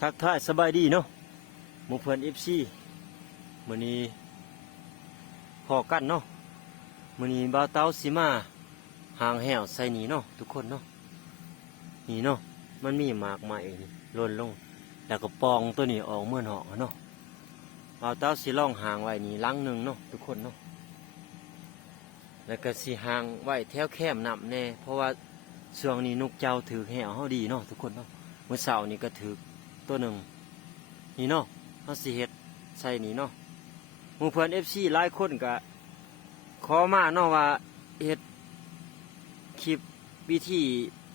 ทักทายสบายดีเนาะหมู่เพื่อนFCมื้อนี้พอกันเนาะมื้อนี้บ่าวเต้าสิมาหางแหวใส่นี่เนาะทุกคนเนาะนี่เนาะมันมีหมากใหม่นี่หล่นลงแล้วก็ปองตัวนี้ออกเมื่อหอกเนาะบ่าวเต้าสิลองหางไว้นี่ลังหนึงเนาะทุกคนเนาะแล้วก็สิหางไว้แถวแคมน้ำแน่เพราะว่าช่วงนี้นกเจ้าถือแหวเฮาดีเนาะทุกคนเนาะมื้อเช้านี่ก็ถือตัวหนึ่งนี่เนาะเฮาสิเฮ็ดใส่นี่เนาะหมู่เพื่อน FC หลายคนก็ขอมาเนาะว่าเฮ็ดคลิปวิธี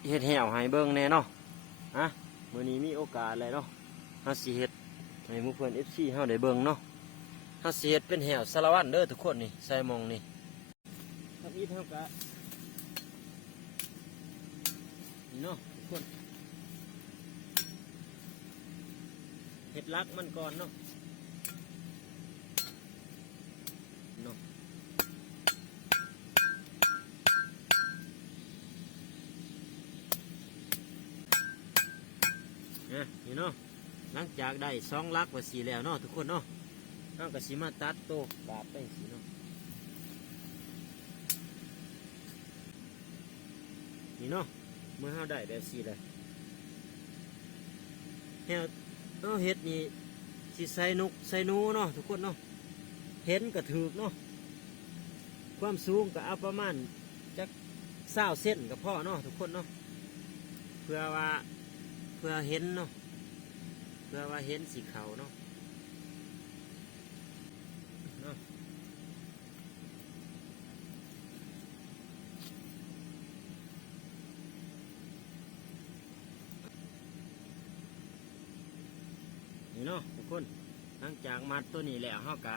เฮ็ดแหวให้เบิ่งแน่เนาะมื้อนี้มีโอกาสแล้วเนาะเฮาสิเฮ็ดให้หมู่เพื่อน FC เฮาได้เบิ่งเนาะเฮาสิเฮ็ดเป็นแหวสารวัตรเด้อทุกคนนี่ใส่มองนี่ครับอีเท่ากับนี่เนาะทุกคนเห็ดลักมันก่อนเนาะนี่เนาะหลังจากได้2 ลักว่าสีแล้วเนาะทุกคนเนาะเราก็สิมาตัดโตบาดไปสีเนาะนี่เนาะเมื่อเราได้แบบสีเลยเห็ดนี่สิใส่นกใส่หนูเนาะทุกคนเนาะเห็นก็ถือเนาะความสูงก็เอาประมาณจัก20 เซนกับพ่อเนาะทุกคนเนาะเพื่อเห็นเนาะเพื่อว่าเห็นสีขาวเนาะนี่เนาะทุกคนหลังจากมัดตัวนี้แล้วเฮากะ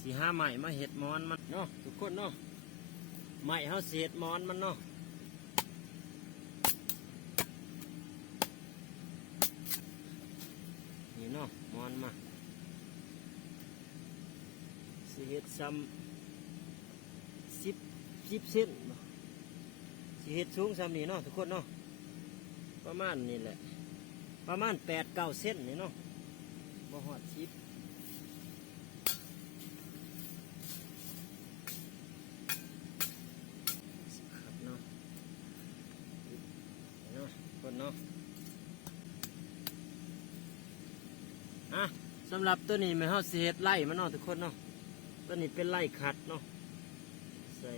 สีหาใหม่มาเห็ดมอนมันเนาะทุกคนเนาะใหม่เฮาเสียดมอนมันเนาะนี่เนาะมอนมาสีเห็ดซ้ำ10 เซนสีเห็ดสูงซ้ำนี่เนาะทุกคนเนาะประมาณนี่แหละประมาณ8-9 เซนนี่เนาะบ่ฮอด10คนเนาะสำหรับตัวนี้ไม่เฮาสิเฮ็ดไล่มันเนาะทุกคนเนาะตัวนี้เป็นไล่ขัดเนาะใส่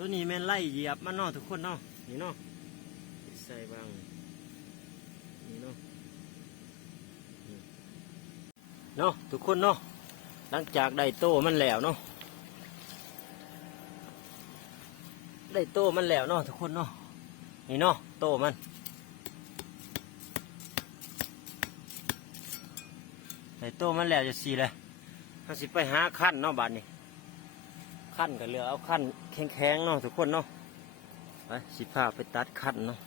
ตัวนี้แม่นไล่เหยียบมันเนาะทุกคนเนาะนี่เนาะใส่บางนี่เนาะเนาะทุกคนเนาะหลังจากได้โตมันแล้วเนาะได้โตมันแล้วเนาะทุกคนเนาะนี่เนาะโตมันได้โตมันแล้วจะสีเลยถ้าสิไปหาขั้นเนาะบาดนี้ขั้นก็เหลือเอาขั้นแข็งๆเนาะทุกคนเนาะไปสิพาไปตัดขั้นเนาะ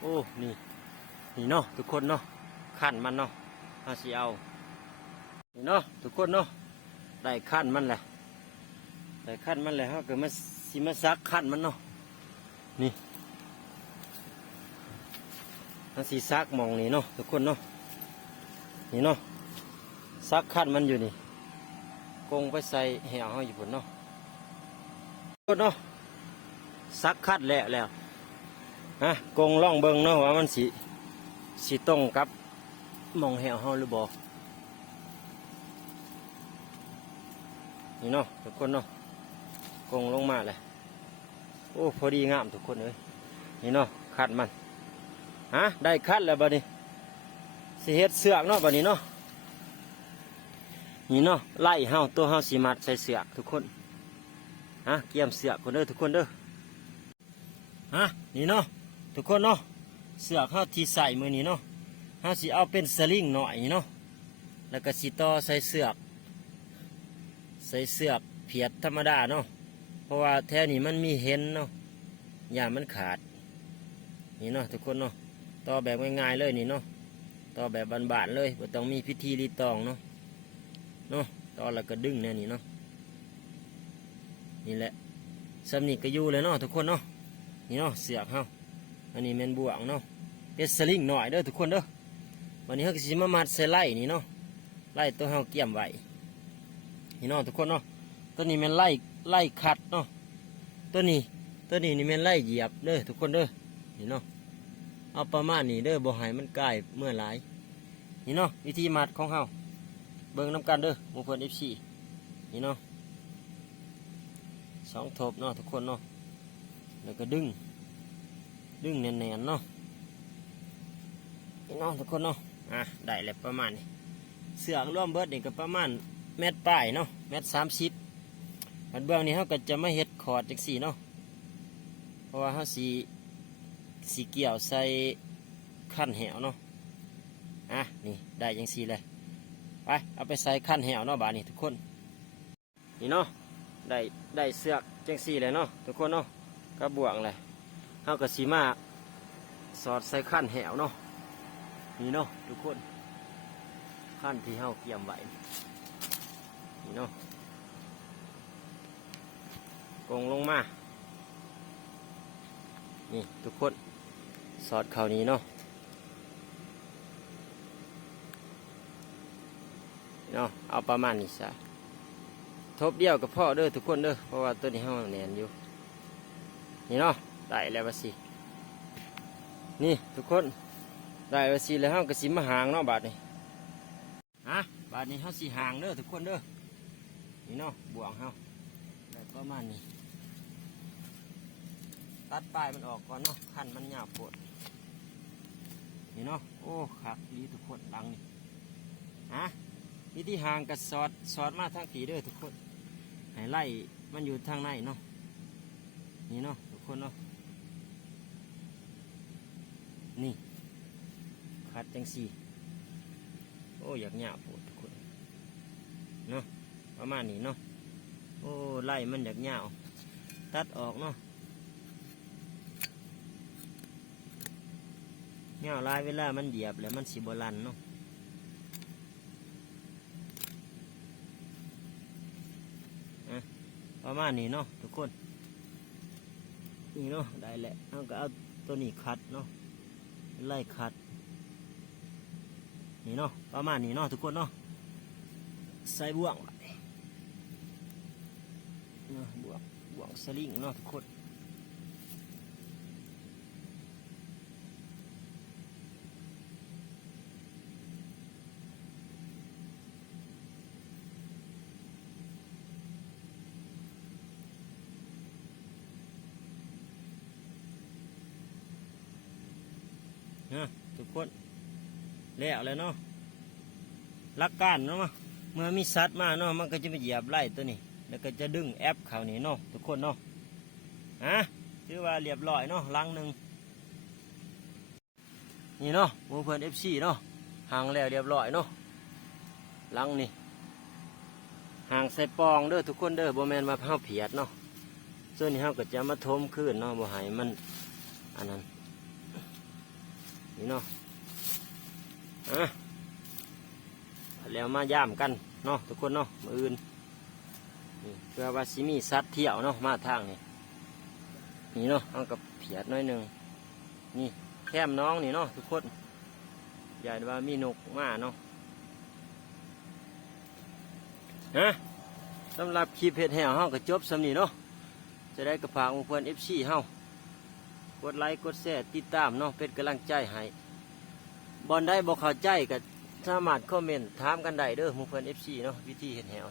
โอ้นี่เนาะทุกคนเนาะขั้นมันเนาะเอาสิเอานี่เนาะทุกคนเนาะได้ขั้นมันแหละได้ขั้นมันเลยฮะเกิดมาสิมาซักขั้นมันเนาะนี่มันสีซักมองนี่เนาะทุกคนเนาะนี่เนาะซักขั้นมันอยู่นี่กงไปใส่แหวเขาอยู่บนเนาะทุกคนเนาะซักขั้นแล้วกงล่องเบิงเนาะว่ามันสีตรงกับมองแหวเขาหรือบ่นี่เนาะทุกคนเนาะกงลงมาเลยโอ้พอดีงามทุกคนเลยนี่เนาะคัดมันได้คัดแล้วบัดนี้สิเฮ็ดเสือกเนาะบัดนี้เนาะนี่เนาะไล่เฮาตัวเฮาสีมัดใส่เสือกทุกคนเกี่ยมเสือกคนเด้อทุกคนเด้อนี่เนาะทุกคนเนาะเสือกเฮาที่ใส่มือนี้เนาะเฮาสิเอาเป็นสลิงหน่อยเนาะแล้วก็สิต่อใส่เสือกเพียดธรรมดาเนาะเพราะว่าแถวนี้มันมีเห็นเนาะอย่ามันขาดนี่เนาะทุกคนเนาะ ต่อแบบง่ายๆเลยนี่เนาะต่อแบบบานๆเลยบ่ต้องมีพิธีรีตองเนาะต่อแล้วก็ดึงแน่นี่เนาะนี่แหละสำนีก็อยู่เลยเนาะทุกคนเนาะนี่เนาะเสือกเฮาอันนี้แม่นบ่วงเนาะเป็นสลิงหน่อยเด้อทุกคนเด้อวันนี้เฮาก็สิมามัดใส่ไล่นี่เนาะไล่ตัวเฮาเกี่ยมไว้นี่เนาะทุกคนเนาะตัวนี้แม่นไล่ขัดเนาะตัวนี้นี่แม่นไล่เหยียบเด้อทุกคนเด้อนี่เนาะเอาประมาณนี้เด้อบ่ให้มันใกล้เมื่อหลายนี่เนาะวิธีมัดของเฮาเบิ่งน้ำกันเด้อหมู่เพิ่น FC นี่เนาะ2 ทบเนาะทุกคนเนาะแล้วก็ดึงแน่นๆเนาะนี่เนาะทุกคนเนาะได้แล้วประมาณนี้เสือกร่วมเบิดนี่ก็ประมาณเมตรปลายเนาะ1.30 เมตรเบื้องนี้เฮาก็จะมาเฮ็ดขอดจังซี่เนาะเพราะว่าเฮาสีเกี่ยวใส่ขั้นแหวเนาะนี่ได้จังซี่เลยไปเอาไปใส่ขั้นแหวเนาะบาดนี้ทุกคนนี่เนาะได้เสือกจังซี่เลยเนาะทุกคนเนาะกระบวงเลยเฮาก็สีมาสอดใส่ขั้นแหวเนาะนี่เนาะทุกคนขั้นที่เฮาเกี่ยมไว้นี่เนาะกงลงมานี่ทุกคนสอดเข่านี้เนาะเอาประมาณนี้ซะทบเดียวกับพ่อเด้อทุกคนเด้อเพราะว่าตัวนี้เฮาแน่นอยู่นี่เนาะได้แล้วว่าสินี่ทุกคนได้ว่าสิแล้วเฮาก็สิมาหางเนาะบาดนี้บาดนี้เฮาสิหางเด้อทุกคนเด้อนี่เนาะบ่วงเฮาได้ประมาณนี้ตัดปลายมันออกก่อนเนาะขั้นมันยาวโพดนี่เนาะโอ้ครับนี่ทุกคนดังนี่วิธีหางกับสอดมาทางผีเด้อทุกคนให้ไล่มันอยู่ทางในเนาะนี่เนาะทุกคนเนาะนี่คัดจังสี่โอ้อยากหยาบโพดทุกคนเนาะประมาณนี้เนาะโอ้ไล่มันอยากหยาบตัดออกเนาะเงาลายเวลามันเหยียบแล้วมันสิบลันเนาะประมาณนี้เนาะทุกคนนี่เนาะได้แหละเอาก็เอาตัวนี้คัดเนาะไล่คัดนี่เนาะประมาณนี้เนาะทุกคนเนาะใส่บ่วงเนาะบ่วงสลิงเนาะทุกคนทุกคนแล้วเนาะลักการเนาะเมื่อมีสัตว์มาเนาะมันก็จะไปเหยียบไล่ตัวนี้แล้วก็จะดึงแอปเขานี่เนาะทุกคนเนาะถือว่าเรียบร้อยเนาะลังหนึ่งนี่เนาะหมู่เพื่อน FC เนาะหางแล้วเรียบร้อยเนาะลังนี่หางใส่ปองเด้อทุกคนเด้อบ่แมนมาเผาเพียดเนาะส่วนนี้เฮาก็จะมาทมขึ้นเนาะบ่ให้มันอันนั้นนี่เนาะแล้วมาย่ามกันเนาะทุกคนเนาะมืออื่นนี่เพื่อว่าสิมีสัตว์เที่ยวเนาะมาทางนี่เนาะเอากับเพียดน้อยหนึ่งนี่แคมน้องนี่เนาะทุกคนใหญ่ว่ามีนกมาเนาะสำหรับคลิปเห็ดแห่เฮาก็จบสำนี้เนาะจะได้กระพากเพื่อน FC เฮากดไลค์กดแชร์ติดตามเนาะเป็นกำลังใจให้บอลได้บอกเข้าใจก็สามารถคอมเมนต์ถามกันได้เด้อหมู่เพื่อน FC เนาะวิธีเห็ดแหว